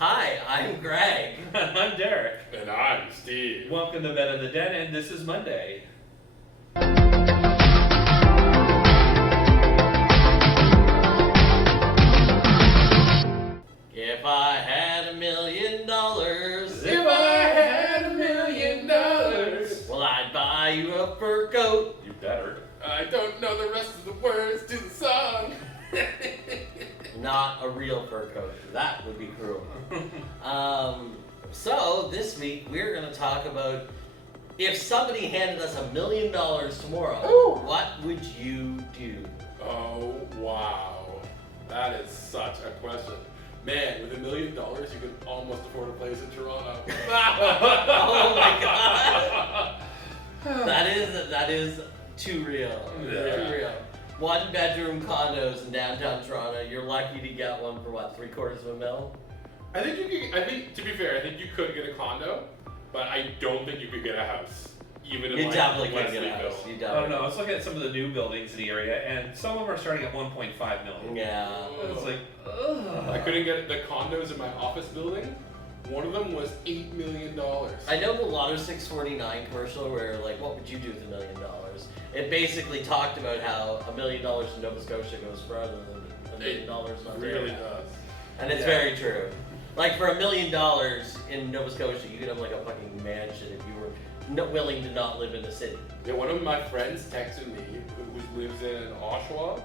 Hi, I'm Greg. I'm Derek. And I'm Steve. Welcome to Bed of the Dead, and this is Monday. If I had $1 million, If I had $1 million, well, I'd buy you a fur coat. You better. I don't know the rest of the words to the song. Not a real fur coat. That would be cruel. So this week we're going to talk about if somebody handed us $1 million tomorrow, Ooh. what would you do? Oh, wow. That is such a question. Man, with $1 million, you could almost afford a place in Toronto. Oh my god. That is too real. Yeah. Too real. 1-bedroom condos in downtown Toronto. You're lucky to get one for what, $750,000? I think to be fair, I think you could get a condo, but I don't think you could get a house. Even You in definitely like could get a house. You I don't definitely. know. Let's look at some of the new buildings in the area, and some of them are starting at 1.5 million. Yeah. It's like, I ugh. couldn't get the condos in my office building. One of them was $8 million. I know the Lotto 649 commercial where like, what would you do with $1 million? It basically talked about how $1 million in Nova Scotia goes further than $1 million in It Ontario. really does. And it's Yeah. very true. Like for $1 million in Nova Scotia, you could have like a fucking mansion if you were willing to not live in the city. Yeah, one of my friends texted me who lives in Oshawa,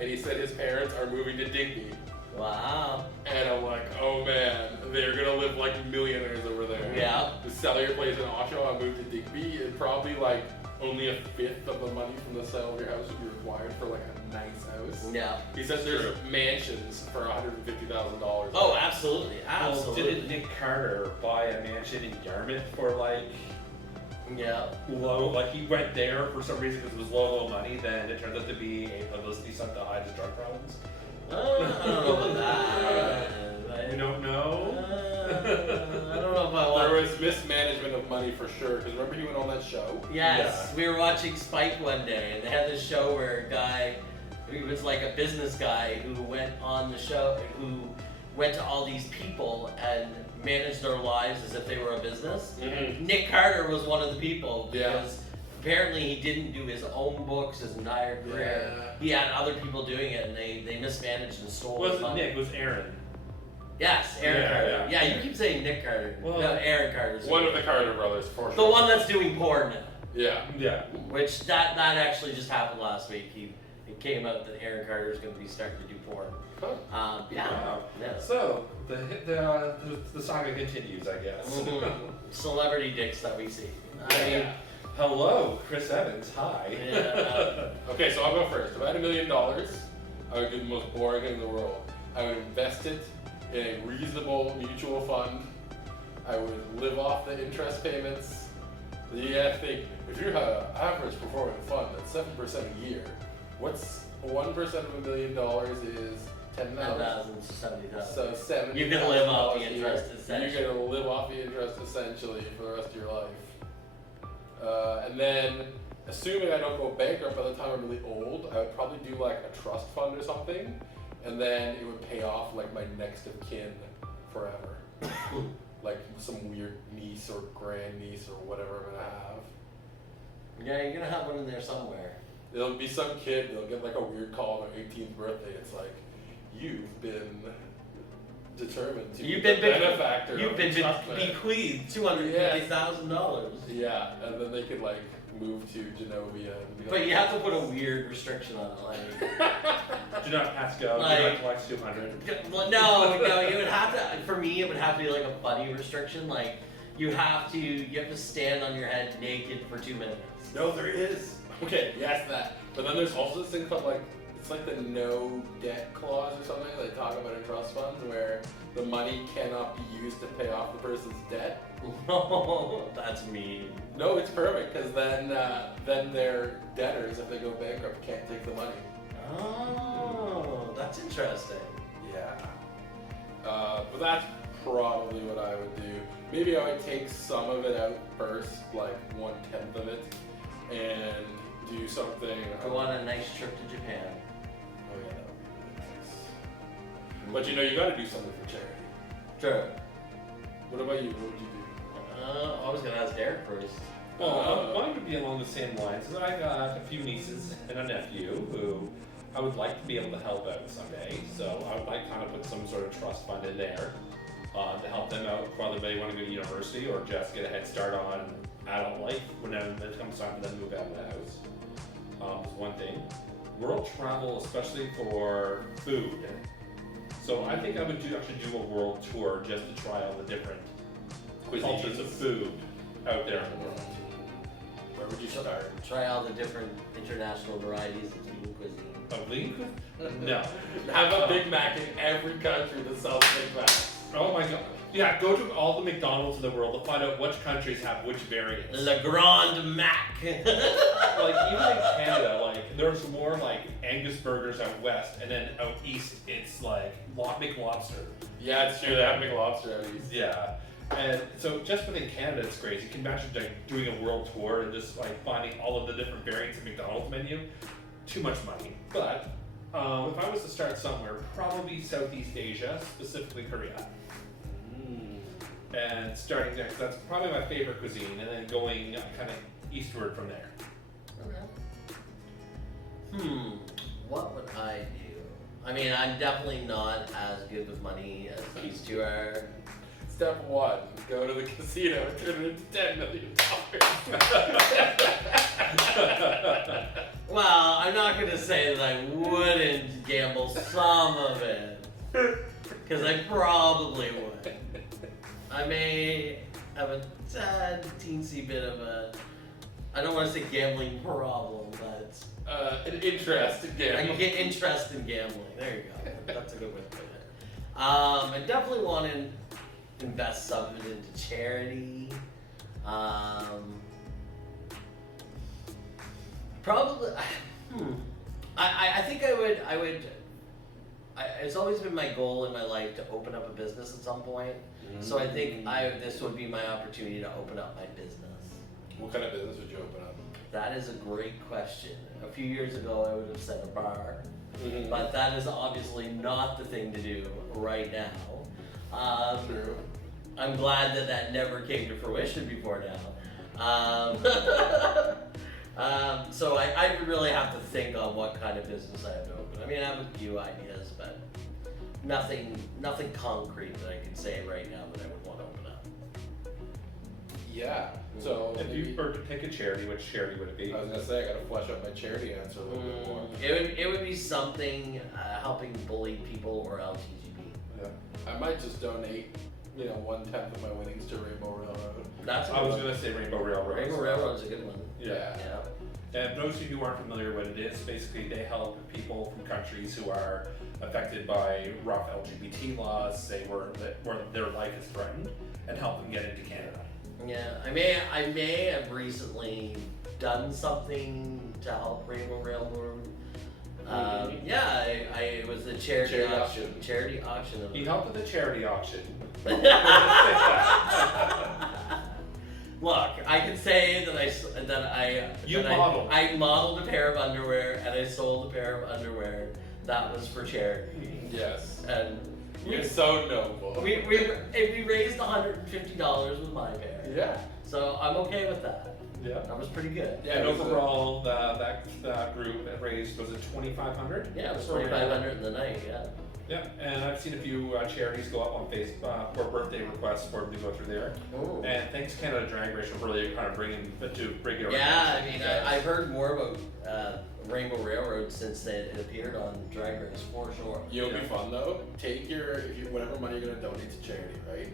and he said his parents are moving to Digby. Wow. And I'm like, oh man, they're gonna live like millionaires over there. Yeah. To sell your place in Oshawa and move to Digby, it'd probably like only a fifth of the money from the sale of your house would be required for like a nice house. Yeah. He says there's mansions for $150,000. Oh, absolutely. Well, Absolutely. didn't Nick Carter buy a mansion in Yarmouth for like Yeah. low? Like he went there for some reason because it was low money. Then it turned out to be a publicity stunt to hide his drug problems. I don't know about that. You don't know? I don't know if I want. There was mismanagement of money for sure, because remember he went on that show? Yes, we were watching Spike one day, and they had this show where a guy, he was like a business guy who went on the show, who went to all these people and managed their lives as if they were a business. Mm-hmm. Nick Carter was one of the people Yeah. because apparently he didn't do his own books his entire career. Yeah. He had other people doing it, and they mismanaged and stole his Wasn't money. Nick? Was Aaron? Yes, Aaron Yeah, Carter. yeah. Yeah, you keep saying Nick Carter. Well, no, Aaron Carter's One of the Carter brothers, for the sure. one that's doing porn now. Yeah. Yeah. Which that actually just happened last week. It came out that Aaron Carter is going to be starting to do porn. Huh. Yeah. Wow. Yeah. So the saga continues, I guess. Celebrity dicks that we see. I mean, Hello, Chris Evans. Hi. yeah, Okay, so I'll go first. If I had $1 million, I would do the most boring thing in the world. I would invest it in a reasonable mutual fund. I would live off the interest payments. Yeah, think if you have an average performing fund that's 7% a year, what's 1% of $1 million is $10,000. 10,000 to 70,000. So $70,000 You can live off the a interest, year. essentially. You're gonna live off the interest essentially for the rest of your life. And then, assuming I don't go bankrupt by the time I'm really old, I would probably do like a trust fund or something, and then it would pay off like my next of kin forever. Like some weird niece or grandniece or whatever I'm gonna have. Yeah, you're going to have one in there somewhere. It'll be some kid, they'll get like a weird call on their 18th birthday. It's like, you've been determined to You've be been the benefactor You've of been the trust fund. bequeathed $250,000. Yeah, and then they could like move to Genovia. And be But like, you have to put a weird restriction on it, like. Do not pass go. Like- Do not collect 200. Well, no, you would have to. For me, it would have to be like a funny restriction. Like you have to stand on your head naked for 2 minutes. No, there is. Okay, yes, that. But then there's also this thing called like, it's like the no debt clause or something they talk about in trust funds where the money cannot be used to pay off the person's debt. That's mean. No, it's perfect because then their debtors, if they go bankrupt, can't take the money. Oh, that's interesting. Yeah. But that's probably what I would do. Maybe I would take some of it out first, like 1/10 of it, and do something. Go on a nice trip to Japan. Oh yeah, that would be really nice. But you know, you got to do something for charity. True. What about you? What would you do? I was gonna ask Derek first. Well, mine would be along the same lines. I got a few nieces and a nephew who I would like to be able to help out someday. So I would like kind of put some sort of trust fund in there to help them out, whether they want to go to university or just get a head start on adult life whenever it comes time for them to move out of the house. Is one thing. World travel, especially for food. So I think I would actually do a world tour just to try all the different cultures of food out there in the world. Where would you start? Try all the different international varieties of lean cuisine. Of lean cuisine? No. Have a Big Mac in every country that sells Big Macs. Oh my god. Yeah, go to all the McDonald's in the world to find out which countries have which variants. Le Grand Mac. Like even in Canada, like there's more like Angus burgers out west, and then out east it's like McLobster. Yeah, it's true. They have McLobster at least. Yeah. And so just within Canada, it's crazy. You can imagine like doing a world tour and just like finding all of the different variants of McDonald's menu. Too much money. But if I was to start somewhere, probably Southeast Asia, specifically Korea. And starting there, 'cause that's probably my favorite cuisine, and then going kind of eastward from there. Okay. What would I do? I mean, I'm definitely not as good with money as these two are. Step 1, go to the casino and turn it into $10 million. Well, I'm not going to say that I wouldn't gamble some of it, because I probably would. I may have a tad teensy bit of a, I don't want to say gambling problem, but An interest in I gambling. can get interest in gambling. There you go. That's a good way to put it. I definitely want to invest some of it into charity. Probably. I think I would. It's always been my goal in my life to open up a business at some point. So I think this would be my opportunity to open up my business. What kind of business would you open up? That is a great question. A few years ago, I would have said a bar, but that is obviously not the thing to do right now. True. I'm glad that never came to fruition before now. So I would really have to think on what kind of business I have to open. I mean, I have a few ideas, but nothing concrete that I could say right now that I would want to open up. Yeah. So If you were to pick a charity, which charity would it be? I was gonna say I gotta flesh out my charity answer a little bit more. It would be something helping bullied people or LGB. Yeah. I might just donate, 1/10 of my winnings to Rainbow Railroad. That's a I good was one. going to say Rainbow Railroad. Rainbow Railroad's a good one. Yeah. Yeah. And those of you who aren't familiar with it is, basically they help people from countries who are affected by rough LGBT laws, say where their life is threatened, and help them get into Canada. Yeah, I may have recently done something to help Rainbow Railroad. Yeah, it was a charity auction. Charity auction. He helped with the charity auction. Look, I can say that I modeled a pair of underwear and I sold a pair of underwear. That was for charity. Yes. And You're so noble. we raised $150 with my pair. Yeah. So I'm okay with that. Yeah. That was pretty good. Yeah, And it was overall, that group that raised, was it $2,500? Yeah, it was $2,500 in the night. Yeah. Yeah, and I've seen a few charities go up on Facebook for birthday requests for them to go through there. Ooh. And thanks Canada Drag Race for really kind of bringing it Yeah, I mean, I've heard more about Rainbow Railroad since it appeared on Drag Race for sure. You'll be fun though. Take whatever money you're gonna donate to charity, right?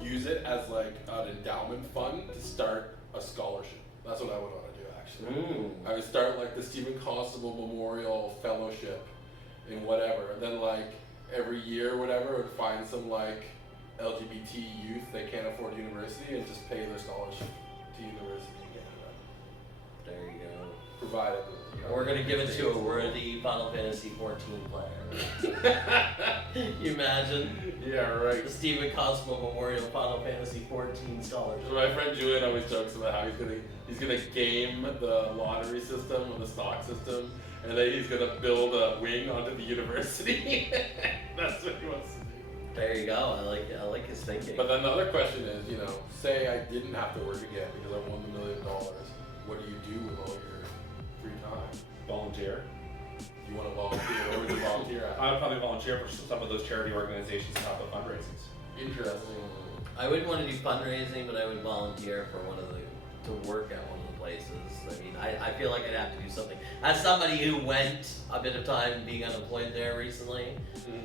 Use it as like an endowment fund to start a scholarship. That's what I would want to do actually. I would start like the Stephen Constable Memorial Fellowship in whatever, and then like every year, whatever, would find some like LGBT youth that can't afford university and just pay their scholarship to university in Canada. There you go. Provided. We're gonna give it to a worthy Final Fantasy 14 player. You imagine? Yeah, right. The Stephen Constable Memorial Final Fantasy 14 scholarship. My friend Julian always jokes about how he's gonna game the lottery system or the stock system, and then he's gonna build a wing onto the university. That's what he wants to do. There you go. I like his thinking. But then the other question is, you know, say I didn't have to work again because I won the $1 million. What do you do with all your free time? Volunteer. You want to volunteer? Where would you volunteer at? I would probably volunteer for some of those charity organizations that help with fundraisings. Interesting. I wouldn't want to do fundraising, but I would volunteer for to work at one of the places. I mean, I feel like I'd have to do something. As somebody who went a bit of time being unemployed there recently,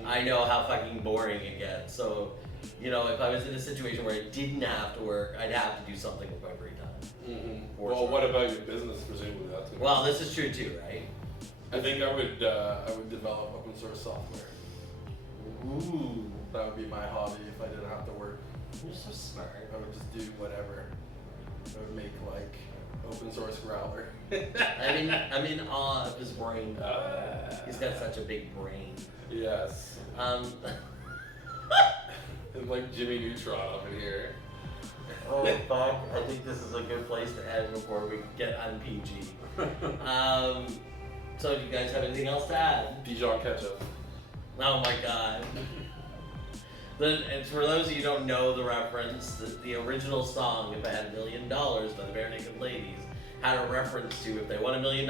I know how fucking boring it gets. So, you know, if I was in a situation where I didn't have to work, I'd have to do something with my free time. Well, what about your business? Presumably that's gonna Well, this is true too, right? I think I would develop open source software. Ooh, That would be my hobby if I didn't have to work. you're so smart. I would just do whatever. I would make like open source growler. I'm in awe of his brain. He's got such a big brain. Yes. And like Jimmy Neutron up in here. Oh fuck! I think this is a good place to end before we get on PG. So do you guys have anything else to add? Dijon ketchup. Oh my god. And for those of you who don't know the reference, the original song, If I Had $1 Million by the Bare Naked Ladies, had a reference to if they won $1 million,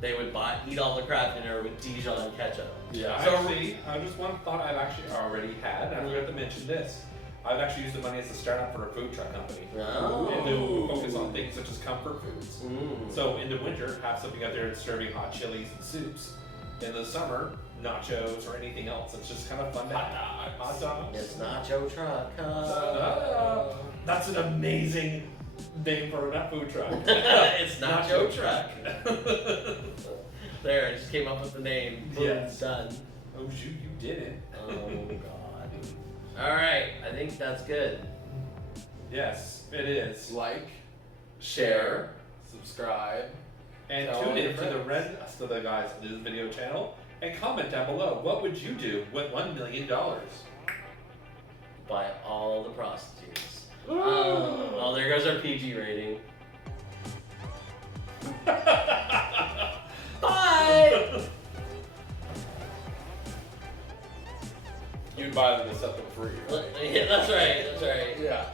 they would eat all the crab dinner with Dijon ketchup. Yeah. So- Actually, just one thought I've actually already had, and I forgot to mention this. I've actually used the money as a startup for a food truck company. Oh. And to focus on things such as comfort foods. Mm. So in the winter, have something out there serving hot chilies and soups. In the summer, nachos or anything else. It's just kind of fun to have. Hot dogs. It's Nacho Truck. That's an amazing name for a food truck. It's Nacho Truck. There, I just came up with the name. Boom, Yes. done. Oh shoot, you did it. Oh god. Alright, I think that's good. Yes, it is. Like, Share. subscribe. And Tell tune all in your to the rest of the guys on this video channel and comment down below. What would you do with $1 million? Buy all the prostitutes. Oh, there goes our PG rating. Bye! You'd buy them to set them free, right? Yeah, that's right, that's right. Yeah.